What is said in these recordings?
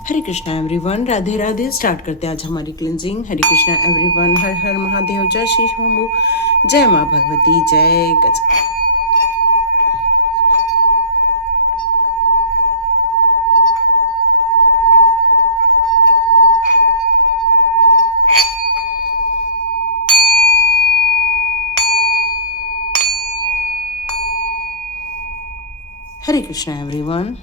हरे Krishna everyone, Radhe Radhe. Start करते हैं आज हमारी क्लिनजिंग। हरे कृष्णा एवरीवन, हर हर महादेव, जय श्री शंभू, जय माँ भगवती, जय गज। हरे कृष्णा एवरीवन,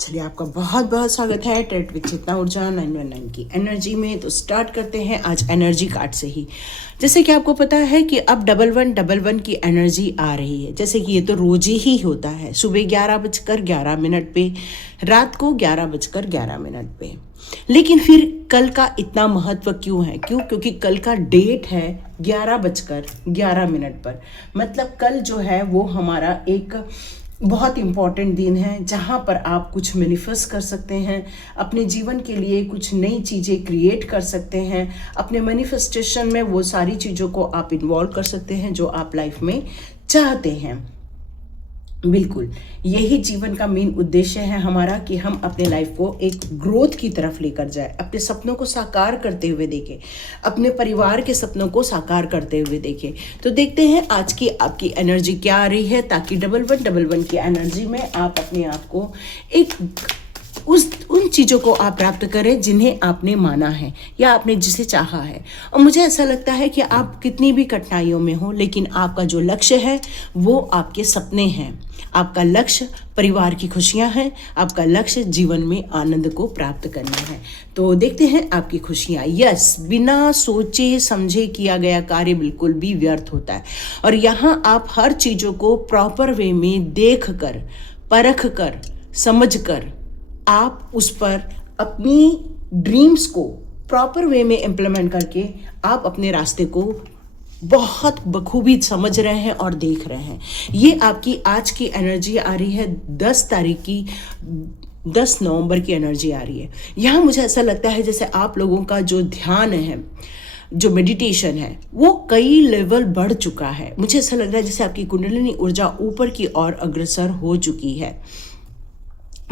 चलिए आपका बहुत बहुत स्वागत है ट्रेड विद चेतना ऊर्जा 919 की एनर्जी में। तो स्टार्ट करते हैं आज एनर्जी कार्ड से ही। जैसे कि आपको पता है कि अब 1111 की एनर्जी आ रही है। जैसे कि ये तो रोज ही होता है, सुबह 11:11 पे, रात को 11:11 पे। लेकिन फिर कल का इतना महत्व क्यों है? क्योंकि कल का डेट है 11:11 पर। मतलब कल जो है वो हमारा एक बहुत इम्पॉर्टेंट दिन है, जहाँ पर आप कुछ मैनिफेस्ट कर सकते हैं, अपने जीवन के लिए कुछ नई चीज़ें क्रिएट कर सकते हैं। अपने मैनिफेस्टेशन में वो सारी चीज़ों को आप इन्वॉल्व कर सकते हैं जो आप लाइफ में चाहते हैं। बिल्कुल यही जीवन का मेन उद्देश्य है हमारा, कि हम अपने लाइफ को एक ग्रोथ की तरफ लेकर जाए, अपने सपनों को साकार करते हुए देखें, अपने परिवार के सपनों को साकार करते हुए देखें। तो देखते हैं आज की आपकी एनर्जी क्या आ रही है, ताकि 1111 की एनर्जी में आप अपने आप को एक उन चीज़ों को आप प्राप्त करें जिन्हें आपने माना है या आपने जिसे चाहा है। और मुझे ऐसा लगता है कि आप कितनी भी कठिनाइयों में हो, लेकिन आपका जो लक्ष्य है वो आपके सपने हैं। आपका लक्ष्य परिवार की खुशियां हैं, आपका लक्ष्य जीवन में आनंद को प्राप्त करना है। तो देखते हैं आपकी खुशियां। यस, बिना सोचे समझे किया गया कार्य बिल्कुल भी व्यर्थ होता है। और यहाँ आप हर चीज़ों को प्रॉपर वे में देख कर, परख कर, समझ कर आप उस पर अपनी ड्रीम्स को प्रॉपर वे में इम्प्लीमेंट करके आप अपने रास्ते को बहुत बखूबी समझ रहे हैं और देख रहे हैं। ये आपकी आज की एनर्जी आ रही है 10 नवंबर की एनर्जी आ रही है। यहाँ मुझे ऐसा लगता है जैसे आप लोगों का जो ध्यान है, जो मेडिटेशन है, वो कई लेवल बढ़ चुका है। मुझे ऐसा लग रहा है जैसे आपकी कुंडलिनी ऊर्जा ऊपर की ओर अग्रसर हो चुकी है।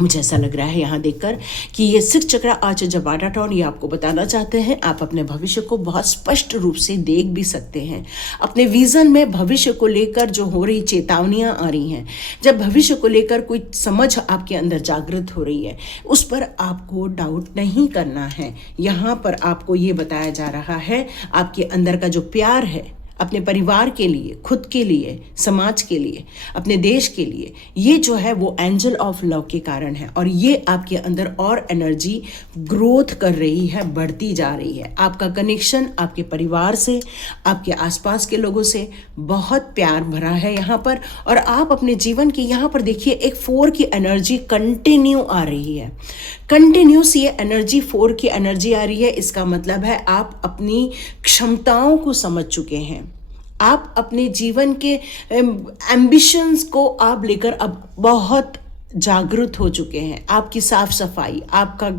मुझे ऐसा लग रहा है यहाँ देखकर कि ये 6 चक्र आज जबाटा टॉन ये आपको बताना चाहते हैं। आप अपने भविष्य को बहुत स्पष्ट रूप से देख भी सकते हैं। अपने विजन में भविष्य को लेकर जो हो रही चेतावनियाँ आ रही हैं, जब भविष्य को लेकर कोई समझ आपके अंदर जागृत हो रही है, उस पर आपको डाउट नहीं करना है। यहाँ पर आपको ये बताया जा रहा है आपके अंदर का जो प्यार है अपने परिवार के लिए, खुद के लिए, समाज के लिए, अपने देश के लिए, ये जो है वो एंजल ऑफ लव के कारण है। और ये आपके अंदर और एनर्जी ग्रोथ कर रही है, बढ़ती जा रही है। आपका कनेक्शन आपके परिवार से, आपके आसपास के लोगों से बहुत प्यार भरा है यहाँ पर। और आप अपने जीवन की यहाँ पर देखिए एक 4 की एनर्जी कंटिन्यू आ रही है। कंटिन्यूस ये एनर्जी 4 की एनर्जी आ रही है। इसका मतलब है आप अपनी क्षमताओं को समझ चुके हैं। आप अपने जीवन के एम्बिशंस को आप लेकर अब बहुत जागरूक हो चुके हैं। आपकी साफ सफाई, आपका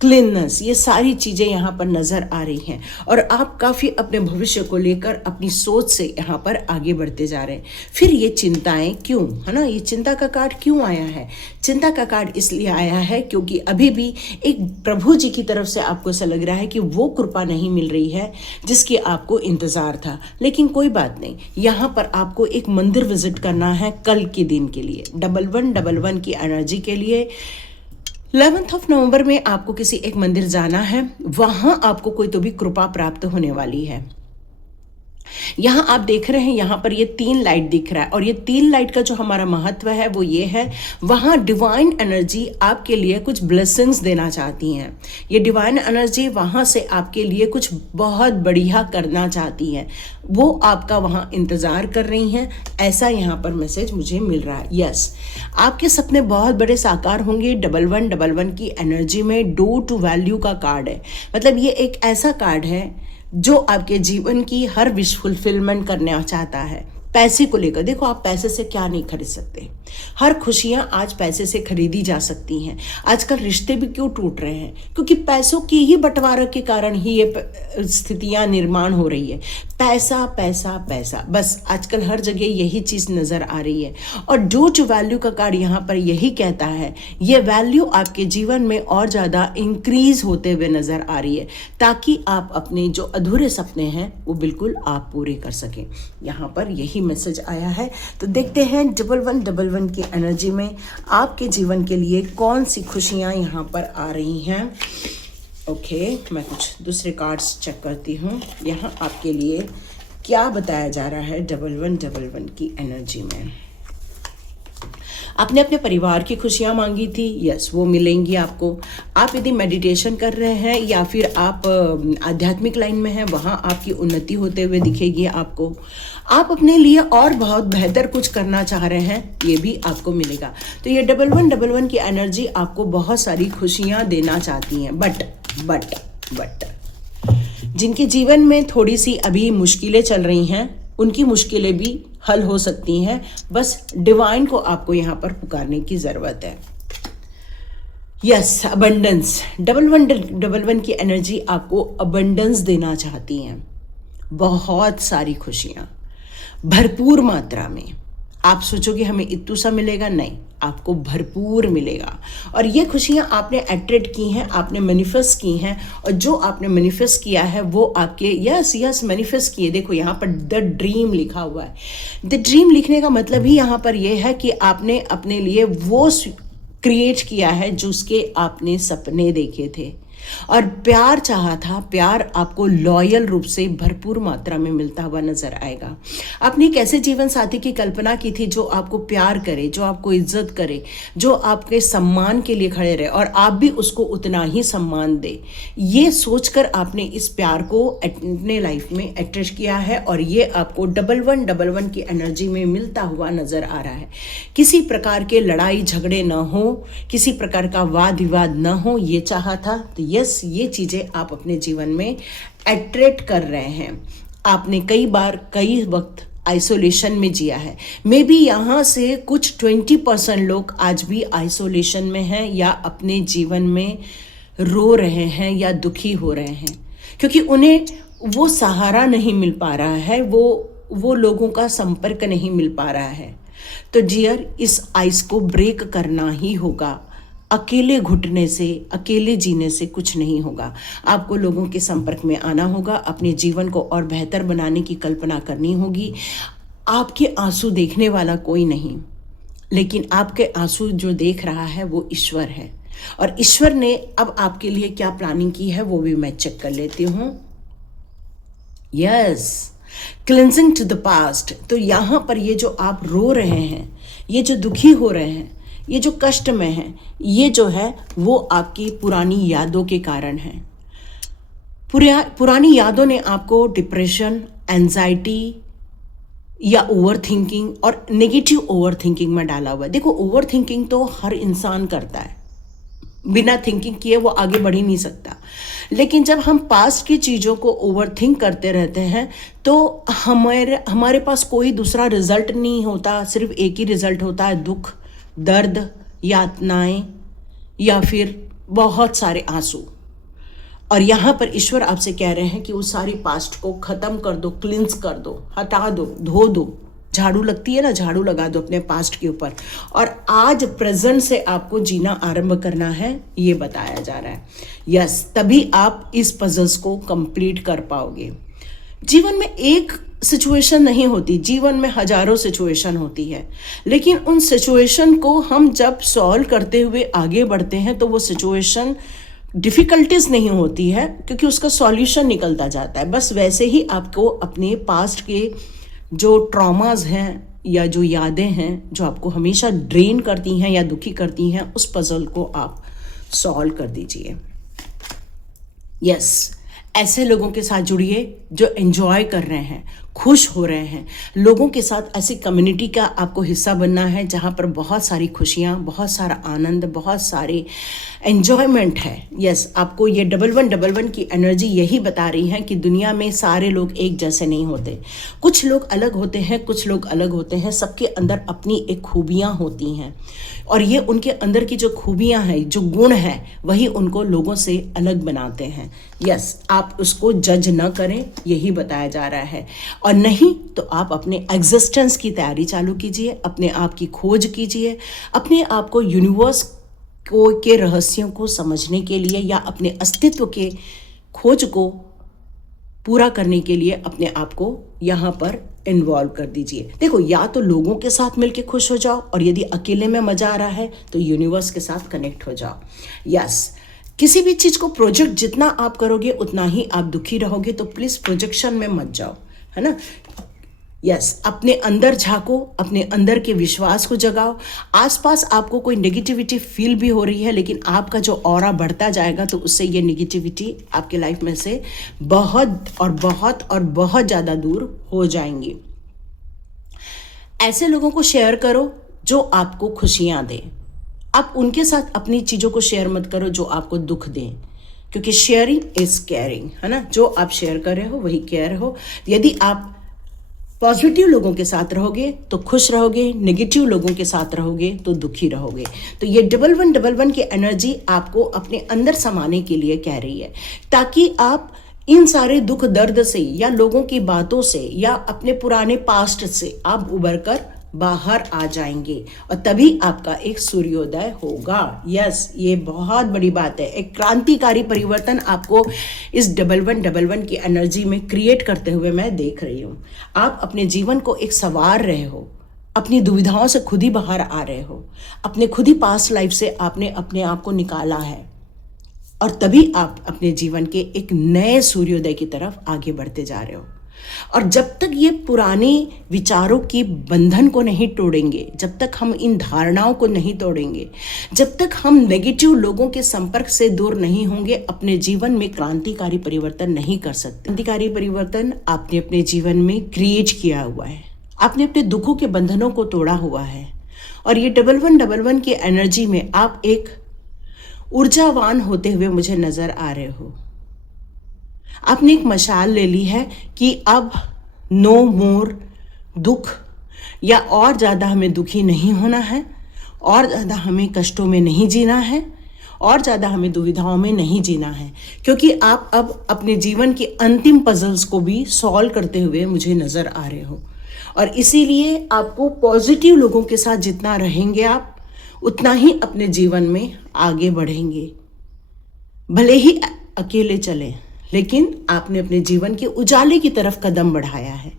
क्लीननेस, ये सारी चीज़ें यहाँ पर नज़र आ रही हैं। और आप काफ़ी अपने भविष्य को लेकर अपनी सोच से यहाँ पर आगे बढ़ते जा रहे हैं। फिर ये चिंताएं क्यों, है ना? ये चिंता का कार्ड क्यों आया है? चिंता का कार्ड इसलिए आया है क्योंकि अभी भी एक प्रभु जी की तरफ से आपको ऐसा लग रहा है कि वो कृपा नहीं मिल रही है जिसकी आपको इंतज़ार था। लेकिन कोई बात नहीं, यहाँ पर आपको एक मंदिर विजिट करना है कल के दिन के लिए, 1111 की एनर्जी के लिए। 11 नवंबर में आपको किसी एक मंदिर जाना है, वहां आपको कोई तो भी कृपा प्राप्त होने वाली है। यहाँ आप देख रहे हैं, यहाँ पर ये 3 लाइट दिख रहा है। और ये 3 लाइट का जो हमारा महत्व है वो ये है, वहाँ डिवाइन एनर्जी आपके लिए कुछ ब्लेसिंग्स देना चाहती हैं। ये डिवाइन एनर्जी वहाँ से आपके लिए कुछ बहुत बढ़िया करना चाहती हैं। वो आपका वहाँ इंतज़ार कर रही हैं, ऐसा यहाँ पर मैसेज मुझे मिल रहा है। यस, आपके सपने बहुत बड़े साकार होंगे। 1111 की एनर्जी में डू टू वैल्यू का कार्ड है। मतलब ये एक ऐसा कार्ड है जो आपके जीवन की हर विश फुलफिलमेंट करना चाहता है। पैसे को लेकर देखो, आप पैसे से क्या नहीं खरीद सकते, हर खुशियां आज पैसे से खरीदी जा सकती हैं। आजकल रिश्ते भी क्यों टूट रहे हैं? क्योंकि पैसों की ही बंटवारे के कारण ही ये स्थितियां निर्माण हो रही है। पैसा पैसा पैसा, बस आजकल हर जगह यही चीज़ नज़र आ रही है। और जो वैल्यू का कार्ड यहाँ पर यही कहता है, ये वैल्यू आपके जीवन में और ज़्यादा इंक्रीज होते हुए नज़र आ रही है, ताकि आप अपने जो अधूरे सपने हैं वो बिल्कुल आप पूरे कर सकें। यहाँ पर यही मैसेज आया है। तो देखते हैं 1111 की एनर्जी में आपके जीवन के लिए कौन सी खुशियाँ यहाँ पर आ रही हैं। ओके, मैं कुछ दूसरे कार्ड्स चेक करती हूँ यहाँ आपके लिए क्या बताया जा रहा है 1111 की एनर्जी में। आपने अपने परिवार की खुशियाँ मांगी थी, यस वो मिलेंगी आपको। आप यदि मेडिटेशन कर रहे हैं या फिर आप आध्यात्मिक लाइन में हैं, वहाँ आपकी उन्नति होते हुए दिखेगी आपको। आप अपने लिए और बहुत बेहतर कुछ करना चाह रहे हैं, ये भी आपको मिलेगा। तो ये 1111 की एनर्जी आपको बहुत सारी खुशियाँ देना चाहती हैं। बट जिनके जीवन में थोड़ी सी अभी मुश्किलें चल रही हैं, उनकी मुश्किलें भी हल हो सकती हैं। बस डिवाइन को आपको यहाँ पर पुकारने की ज़रूरत है। Yes, abundance. 1111 की एनर्जी आपको अबंडेंस देना चाहती हैं। बहुत सारी खुशियाँ भरपूर मात्रा में। आप सोचोगे हमें इतना सा मिलेगा, नहीं, आपको भरपूर मिलेगा। और ये खुशियाँ आपने अट्रैक्ट की हैं, आपने मैनिफेस्ट की हैं, और जो आपने मैनिफेस्ट किया है वो आपके यस मैनिफेस्ट किए। देखो यहाँ पर द ड्रीम लिखा हुआ है। द ड्रीम लिखने का मतलब ही यहाँ पर यह है कि आपने अपने लिए वो क्रिएट किया है जो उसके आपने सपने देखे थे और प्यार चाहा था। प्यार आपको लॉयल रूप से भरपूर मात्रा में मिलता हुआ नजर आएगा। आपने एक ऐसे जीवन साथी की कल्पना की थी जो आपको प्यार करे, जो आपको इज्जत करे, जो आपके सम्मान के लिए खड़े रहे और आप भी उसको उतना ही सम्मान दे। ये सोचकर आपने इस प्यार को अपने लाइफ में अट्रैक्ट किया है और ये आपको 1111 की एनर्जी में मिलता हुआ नजर आ रहा है। किसी प्रकार के लड़ाई झगड़े ना हो, किसी प्रकार का वाद विवाद ना हो, ये चाहा था। तो यस, ये चीज़ें आप अपने जीवन में अट्रैक्ट कर रहे हैं। आपने कई वक्त आइसोलेशन में जिया है। मे बी यहाँ से कुछ 20% लोग आज भी आइसोलेशन में हैं या अपने जीवन में रो रहे हैं या दुखी हो रहे हैं, क्योंकि उन्हें वो सहारा नहीं मिल पा रहा है, वो लोगों का संपर्क नहीं मिल पा रहा है। तो डियर, इस आइस को ब्रेक करना ही होगा। अकेले घुटने से, अकेले जीने से कुछ नहीं होगा। आपको लोगों के संपर्क में आना होगा, अपने जीवन को और बेहतर बनाने की कल्पना करनी होगी। आपके आंसू देखने वाला कोई नहीं, लेकिन आपके आंसू जो देख रहा है वो ईश्वर है। और ईश्वर ने अब आपके लिए क्या प्लानिंग की है वो भी मैं चेक कर लेती हूँ। Yes, clinging to the past. तो यहाँ पर ये जो आप रो रहे हैं, ये जो दुखी हो रहे हैं, ये जो कष्ट में है, ये जो है वो आपकी पुरानी यादों के कारण है। पुरानी यादों ने आपको डिप्रेशन, एंजाइटी या ओवर थिंकिंग और नेगेटिव ओवर थिंकिंग में डाला हुआ है। देखो, ओवर थिंकिंग तो हर इंसान करता है, बिना थिंकिंग किए वो आगे बढ़ ही नहीं सकता। लेकिन जब हम पास्ट की चीज़ों को ओवर थिंक करते रहते हैं तो हमारे पास कोई दूसरा रिजल्ट नहीं होता, सिर्फ एक ही रिजल्ट होता है, दुख, दर्द, यातनाएं या फिर बहुत सारे आंसू। और यहाँ पर ईश्वर आपसे कह रहे हैं कि उस सारी पास्ट को ख़त्म कर दो, क्लिंस कर दो, हटा दो, धो दो। झाड़ू लगती है ना, झाड़ू लगा दो अपने पास्ट के ऊपर और आज प्रेजेंट से आपको जीना आरंभ करना है, ये बताया जा रहा है। यस, तभी आप इस पजल्स को कंप्लीट कर पाओगे। जीवन में एक सिचुएशन नहीं होती, जीवन में हजारों सिचुएशन होती है, लेकिन उन सिचुएशन को हम जब सॉल्व करते हुए आगे बढ़ते हैं तो वो सिचुएशन डिफ़िकल्टीज नहीं होती है, क्योंकि उसका सॉल्यूशन निकलता जाता है। बस वैसे ही आपको अपने पास्ट के जो ट्रॉमाज हैं या जो यादें हैं जो आपको हमेशा ड्रेन करती हैं या दुखी करती हैं, उस पजल को आप सॉल्व कर दीजिए। यस, ऐसे लोगों के साथ जुड़िए जो एंजॉय कर रहे हैं, खुश हो रहे हैं। लोगों के साथ ऐसी कम्युनिटी का आपको हिस्सा बनना है जहाँ पर बहुत सारी खुशियाँ, बहुत सारा आनंद, बहुत सारी एन्जॉयमेंट है। यस, आपको ये 1111 की एनर्जी यही बता रही है कि दुनिया में सारे लोग एक जैसे नहीं होते। कुछ लोग अलग होते हैं, कुछ लोग अलग होते हैं। सबके अंदर अपनी एक खूबियाँ होती हैं और ये उनके अंदर की जो खूबियाँ हैं, जो गुण हैं, वही उनको लोगों से अलग बनाते हैं। यस, आप उसको जज न करें, यही बताया जा रहा है। और नहीं तो आप अपने एग्जिस्टेंस की तैयारी चालू कीजिए, अपने आप की खोज कीजिए, अपने आप को यूनिवर्स के रहस्यों को समझने के लिए या अपने अस्तित्व के खोज को पूरा करने के लिए अपने आप को यहाँ पर इन्वॉल्व कर दीजिए। देखो, या तो लोगों के साथ मिलके खुश हो जाओ, और यदि अकेले में मज़ा आ रहा है तो यूनिवर्स के साथ कनेक्ट हो जाओ। यस, किसी भी चीज़ को प्रोजेक्ट जितना आप करोगे उतना ही आप दुखी रहोगे, तो प्लीज़ प्रोजेक्शन में मत जाओ, है ना। यस, अपने अंदर झांको, अपने अंदर के विश्वास को जगाओ। आसपास आपको कोई नेगेटिविटी फील भी हो रही है, लेकिन आपका जो ऑरा बढ़ता जाएगा तो उससे ये नेगेटिविटी आपके लाइफ में से बहुत और बहुत और बहुत ज़्यादा दूर हो जाएंगी। ऐसे लोगों को शेयर करो जो आपको खुशियाँ दें। आप उनके साथ अपनी चीज़ों को शेयर मत करो जो आपको दुख दें, क्योंकि शेयरिंग इज केयरिंग, है ना। जो आप शेयर कर रहे हो वही केयर हो। यदि आप पॉजिटिव लोगों के साथ रहोगे तो खुश रहोगे, नेगेटिव लोगों के साथ रहोगे तो दुखी रहोगे। तो ये 1111 की एनर्जी आपको अपने अंदर समाने के लिए कह रही है, ताकि आप इन सारे दुख दर्द से या लोगों की बातों से या अपने पुराने पास्ट से आप उबर कर बाहर आ जाएंगे, और तभी आपका एक सूर्योदय होगा। यस, ये बहुत बड़ी बात है। एक क्रांतिकारी परिवर्तन आपको इस 1111 की एनर्जी में क्रिएट करते हुए मैं देख रही हूँ। आप अपने जीवन को एक संवार रहे हो, अपनी दुविधाओं से खुद ही बाहर आ रहे हो, अपने खुद ही पास्ट लाइफ से आपने अपने आप को निकाला है, और तभी आप अपने जीवन के एक नए सूर्योदय की तरफ आगे बढ़ते जा रहे हो। और जब तक ये पुराने विचारों की बंधन को नहीं तोड़ेंगे, जब तक हम इन धारणाओं को नहीं तोड़ेंगे, जब तक हम नेगेटिव लोगों के संपर्क से दूर नहीं होंगे, अपने जीवन में क्रांतिकारी परिवर्तन नहीं कर सकते। क्रांतिकारी परिवर्तन आपने अपने जीवन में क्रिएट किया हुआ है, आपने अपने दुखों के बंधनों को तोड़ा हुआ है, और ये 1111 की एनर्जी में आप एक ऊर्जावान होते हुए मुझे नजर आ रहे हो। आपने एक मशाल ले ली है कि अब नो मोर दुख, या और ज़्यादा हमें दुखी नहीं होना है, और ज़्यादा हमें कष्टों में नहीं जीना है, और ज़्यादा हमें दुविधाओं में नहीं जीना है, क्योंकि आप अब अपने जीवन के अंतिम पजल्स को भी सॉल्व करते हुए मुझे नज़र आ रहे हो। और इसीलिए आपको पॉजिटिव लोगों के साथ जितना रहेंगे आप, उतना ही अपने जीवन में आगे बढ़ेंगे। भले ही अकेले चलें, लेकिन आपने अपने जीवन के उजाले की तरफ कदम बढ़ाया है।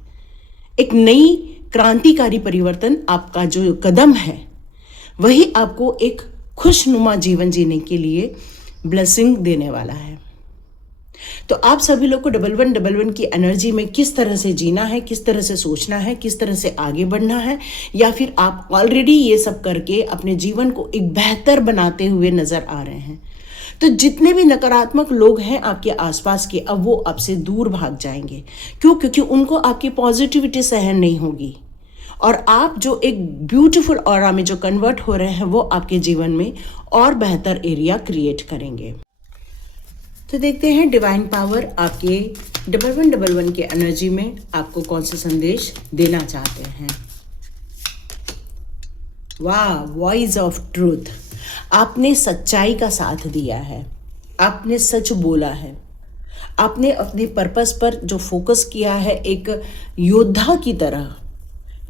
एक नई क्रांतिकारी परिवर्तन आपका जो कदम है, वही आपको एक खुशनुमा जीवन जीने के लिए ब्लेसिंग देने वाला है। तो आप सभी लोग को 1111 की एनर्जी में किस तरह से जीना है, किस तरह से सोचना है, किस तरह से आगे बढ़ना है, या फिर आप ऑलरेडी ये सब करके अपने जीवन को एक बेहतर बनाते हुए नजर आ रहे हैं। तो जितने भी नकारात्मक लोग हैं आपके आसपास के, अब वो आपसे दूर भाग जाएंगे। क्यों? क्योंकि उनको आपकी पॉजिटिविटी सहन नहीं होगी, और आप जो एक ब्यूटीफुल ऑरा में जो कन्वर्ट हो रहे हैं, वो आपके जीवन में और बेहतर एरिया क्रिएट करेंगे। तो देखते हैं डिवाइन पावर आपके 1111 के एनर्जी में आपको कौन सा संदेश देना चाहते हैं। वाह, वॉइस ऑफ ट्रूथ। आपने सच्चाई का साथ दिया है, आपने सच बोला है, आपने अपने पर्पस पर जो फोकस किया है एक योद्धा की तरह,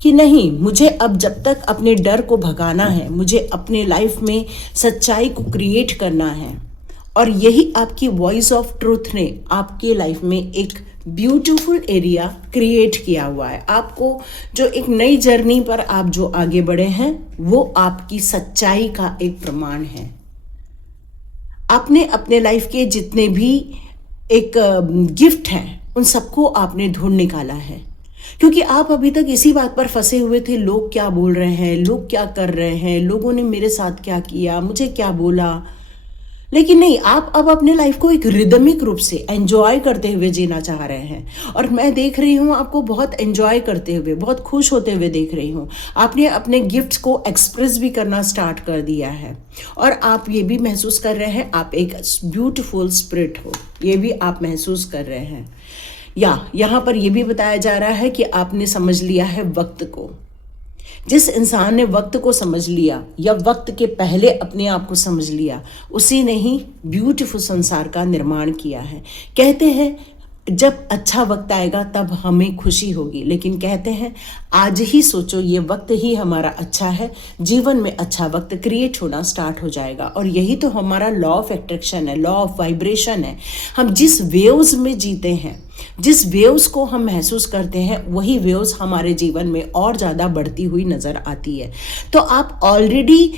कि नहीं, मुझे अब जब तक अपने डर को भगाना है, मुझे अपने लाइफ में सच्चाई को क्रिएट करना है। और यही आपकी वॉइस ऑफ ट्रूथ ने आपके लाइफ में एक ब्यूटीफुल एरिया क्रिएट किया हुआ है। आपको जो एक नई जर्नी पर आप जो आगे बढ़े हैं, वो आपकी सच्चाई का एक प्रमाण है। आपने अपने लाइफ के जितने भी एक गिफ्ट हैं, उन सबको आपने ढूंढ निकाला है, क्योंकि आप अभी तक इसी बात पर फंसे हुए थे, लोग क्या बोल रहे हैं, लोग क्या कर रहे हैं, लोगों ने मेरे साथ क्या किया, मुझे क्या बोला। लेकिन नहीं, आप अब अपने लाइफ को एक रिदमिक रूप से एंजॉय करते हुए जीना चाह रहे हैं। और मैं देख रही हूँ आपको बहुत एंजॉय करते हुए, बहुत खुश होते हुए देख रही हूँ। आपने अपने गिफ्ट्स को एक्सप्रेस भी करना स्टार्ट कर दिया है और आप ये भी महसूस कर रहे हैं आप एक ब्यूटीफुल स्पिरिट हो, ये भी आप महसूस कर रहे हैं। या यहाँ पर यह भी बताया जा रहा है कि आपने समझ लिया है वक्त को। जिस इंसान ने वक्त को समझ लिया या वक्त के पहले अपने आप को समझ लिया, उसी ने ही ब्यूटीफुल संसार का निर्माण किया है। कहते हैं जब अच्छा वक्त आएगा तब हमें खुशी होगी, लेकिन कहते हैं आज ही सोचो ये वक्त ही हमारा अच्छा है, जीवन में अच्छा वक्त क्रिएट होना स्टार्ट हो जाएगा। और यही तो हमारा लॉ ऑफ अट्रैक्शन है, लॉ ऑफ वाइब्रेशन है। हम जिस वेव्स में जीते हैं, जिस वेव्स को हम महसूस करते हैं, वही वेव्स हमारे जीवन में और ज़्यादा बढ़ती हुई नज़र आती है। तो आप ऑलरेडी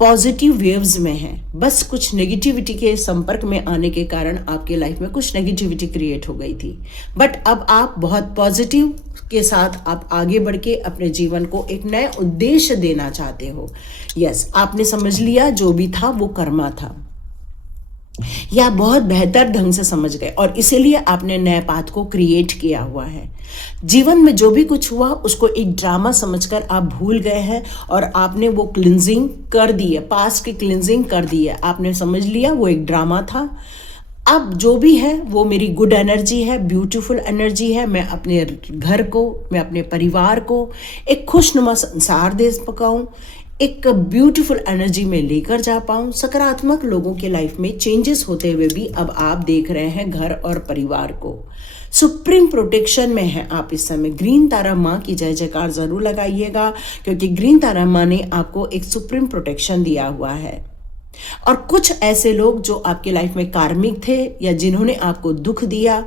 पॉजिटिव वेव्स में हैं, बस कुछ नेगेटिविटी के संपर्क में आने के कारण आपके लाइफ में कुछ नेगेटिविटी क्रिएट हो गई थी। बट अब आप बहुत पॉजिटिव के साथ आप आगे बढ़ के अपने जीवन को एक नया उद्देश्य देना चाहते हो। यस, आपने समझ लिया जो भी था वो कर्मा था, या बहुत बेहतर ढंग से समझ गए और इसीलिए आपने नए पाथ को क्रिएट किया हुआ है। जीवन में जो भी कुछ हुआ उसको एक ड्रामा समझकर आप भूल गए हैं और आपने वो क्लिंजिंग कर दी है, पास्ट की क्लिंजिंग कर दी है। आपने समझ लिया वो एक ड्रामा था। अब जो भी है वो मेरी गुड एनर्जी है, ब्यूटीफुल एनर्जी है। मैं अपने घर को, मैं अपने परिवार को एक खुशनुमा संसार दे पकाऊं, एक ब्यूटीफुल एनर्जी में लेकर जा पाऊँ। सकारात्मक लोगों के लाइफ में चेंजेस होते हुए भी अब आप देख रहे हैं घर और परिवार को। सुप्रीम प्रोटेक्शन में है आप इस समय। ग्रीन तारा माँ की जय जयकार जरूर लगाइएगा, क्योंकि ग्रीन तारा माँ ने आपको एक सुप्रीम प्रोटेक्शन दिया हुआ है। और कुछ ऐसे लोग जो आपके लाइफ में कार्मिक थे, या जिन्होंने आपको दुख दिया,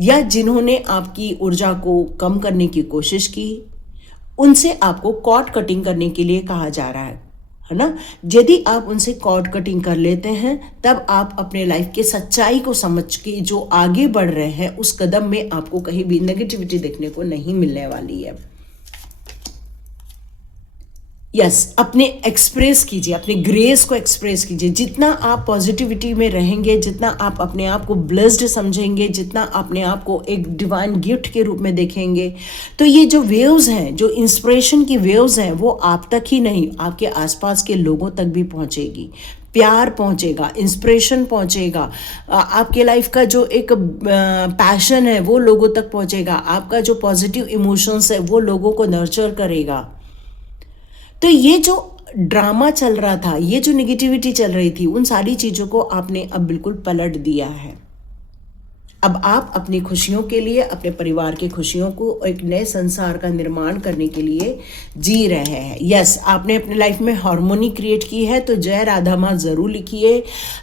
या जिन्होंने आपकी ऊर्जा को कम करने की कोशिश की, उनसे आपको कॉर्ड कटिंग करने के लिए कहा जा रहा है ना। यदि आप उनसे कॉर्ड कटिंग कर लेते हैं, तब आप अपने लाइफ के सच्चाई को समझ के जो आगे बढ़ रहे हैं, उस कदम में आपको कहीं भी नेगेटिविटी देखने को नहीं मिलने वाली है। यस, अपने एक्सप्रेस कीजिए, अपने ग्रेस को एक्सप्रेस कीजिए। जितना आप पॉजिटिविटी में रहेंगे, जितना आप अपने आप को ब्लेस्ड समझेंगे, जितना अपने आप को एक डिवाइन गिफ्ट के रूप में देखेंगे, तो ये जो वेव्स हैं, जो इंस्पिरेशन की वेव्स हैं, वो आप तक ही नहीं, आपके आसपास के लोगों तक भी पहुंचेगी। प्यार पहुंचेगा, इंस्पिरेशन पहुंचेगा, आपके लाइफ का जो एक पैशन है वो लोगों तक पहुंचेगा, आपका जो पॉजिटिव इमोशंस है वो लोगों को नर्चर करेगा। तो ये जो ड्रामा चल रहा था, ये जो नेगेटिविटी चल रही थी, उन सारी चीज़ों को आपने अब बिल्कुल पलट दिया है। अब आप अपनी खुशियों के लिए, अपने परिवार की खुशियों को एक नए संसार का निर्माण करने के लिए जी रहे हैं। यस, आपने अपने लाइफ में हार्मोनी क्रिएट की है, तो जय राधा माँ ज़रूर लिखिए,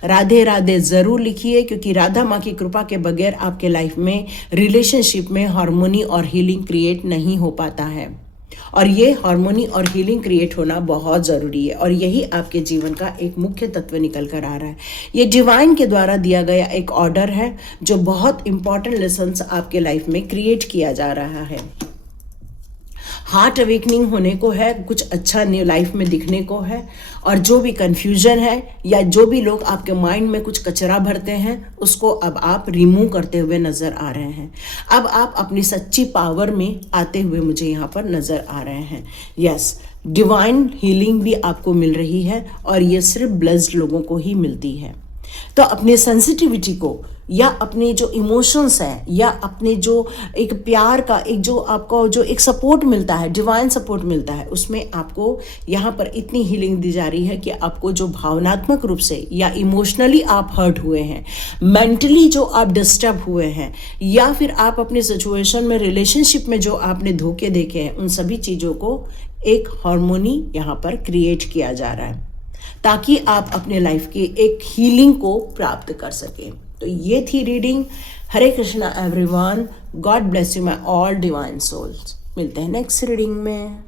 राधे राधे ज़रूर लिखिए, क्योंकि राधा माँ की कृपा के बगैर आपके लाइफ में, रिलेशनशिप में हार्मोनी और हीलिंग क्रिएट नहीं हो पाता है। और ये हार्मोनी और हीलिंग क्रिएट होना बहुत ज़रूरी है, और यही आपके जीवन का एक मुख्य तत्व निकल कर आ रहा है। ये डिवाइन के द्वारा दिया गया एक ऑर्डर है, जो बहुत इंपॉर्टेंट लेसन्स आपके लाइफ में क्रिएट किया जा रहा है। हार्ट अवेकनिंग होने को है, कुछ अच्छा न्यू लाइफ में दिखने को है, और जो भी कन्फ्यूजन है या जो भी लोग आपके माइंड में कुछ कचरा भरते हैं, उसको अब आप रिमूव करते हुए नज़र आ रहे हैं। अब आप अपनी सच्ची पावर में आते हुए मुझे यहाँ पर नज़र आ रहे हैं। यस, डिवाइन हीलिंग भी आपको मिल रही है, और ये सिर्फ ब्लेस्ड लोगों को ही मिलती है। तो अपने सेंसिटिविटी को, या अपने जो इमोशंस हैं, या अपने जो एक प्यार का एक जो आपको जो एक सपोर्ट मिलता है, डिवाइन सपोर्ट मिलता है, उसमें आपको यहाँ पर इतनी हीलिंग दी जा रही है कि आपको जो भावनात्मक रूप से या इमोशनली आप हर्ट हुए हैं, मेंटली जो आप डिस्टर्ब हुए हैं, या फिर आप अपने सिचुएशन में, रिलेशनशिप में जो आपने धोखे देखे हैं, उन सभी चीज़ों को एक हार्मोनी यहाँ पर क्रिएट किया जा रहा है, ताकि आप अपने लाइफ की एक हीलिंग को प्राप्त कर सकें। तो ये थी reading. Hare Krishna everyone, God bless you my all divine souls. मिलते हैं नेक्स्ट रीडिंग में।